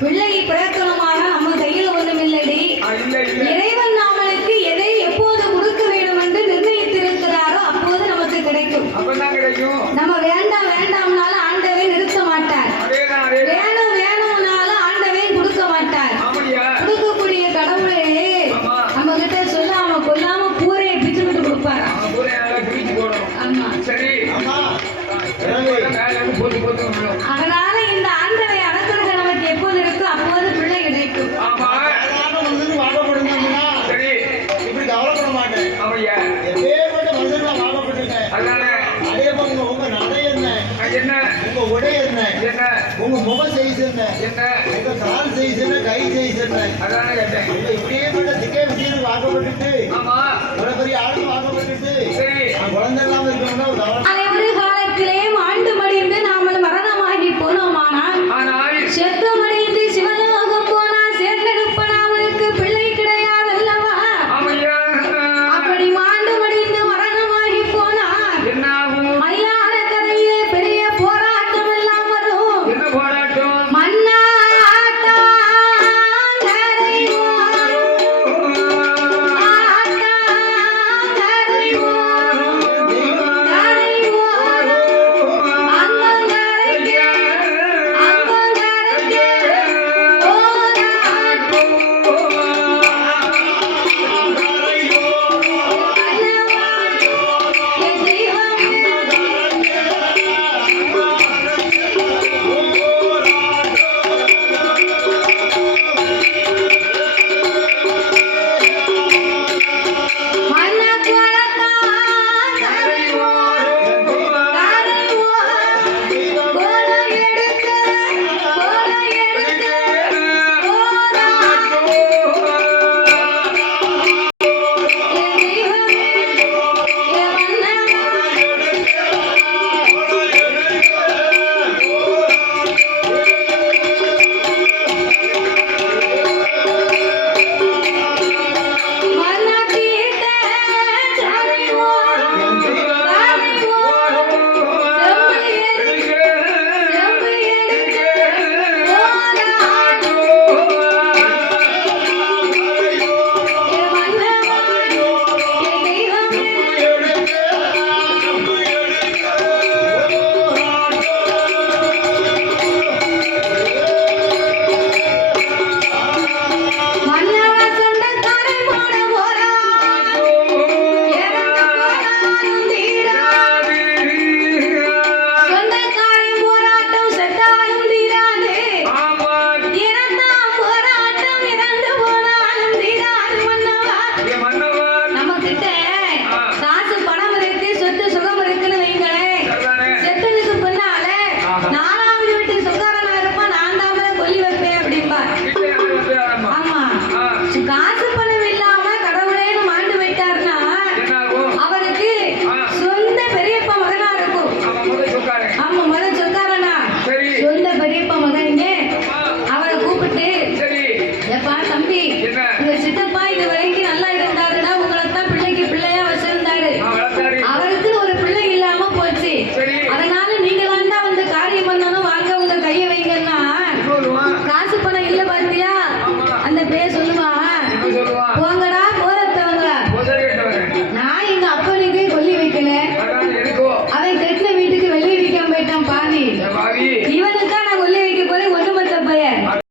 பிள்ளை பிறக்கணுமான நம்ம கையில் ஒண்ணும் இல்லடி. இறைவன் நாமளுக்கு எதை எப்போது கொடுக்க வேண்டும் என்று நிர்ணயித்திருக்கிறாரோ அப்போது நமக்கு கிடைக்கும். நம்ம வேண்டாம் வேண்டாம்னாலும் ஆண்டவே நிறுத்த மாட்டார். வேணும் வேணும்னாலும் ஆண்டவே கொடுக்க மாட்டார். கொடுக்கக்கூடிய கடவுளே நம்ம கிட்ட சொல்லாம கொல்லாம பூரையை பிச்சுக்கிட்டு கொடுப்பாரு. ஆமா சரி. அதனால இந்த ஆண்டவை அனுக்கிரக நமக்கு எப்போது இருக்கோ அப்போது பிள்ளை கிடைக்கும். உங்க முக சைஸ் என்ன, உங்க கால் சைஸ் என்ன, கை சைஸ் என்ன, இப்படியே திக்கே விஜயனுக்கு வாக்கப்பட்டுட்டு இவ்வளவு பெரிய ஆளுக்கு வாக்கப்பட்டுட்டு குழந்தை இல்லாம இருக்கணும்னா ஒரு காலத்திலே மாண்டு மடிந்து நாமல் மரணமாகி போனோமானால் செத்து மடிந்து சிவலோகம் போனா சேர்ந்தெடுப்ப நாமளுக்கு பிள்ளை கிடையாது அல்லவா? அப்படி மாண்டு மடிந்து மரணமாகி போனா மலையாள கதையிலே பெரிய போராட்டம் எல்லாம் வரும். மன்னா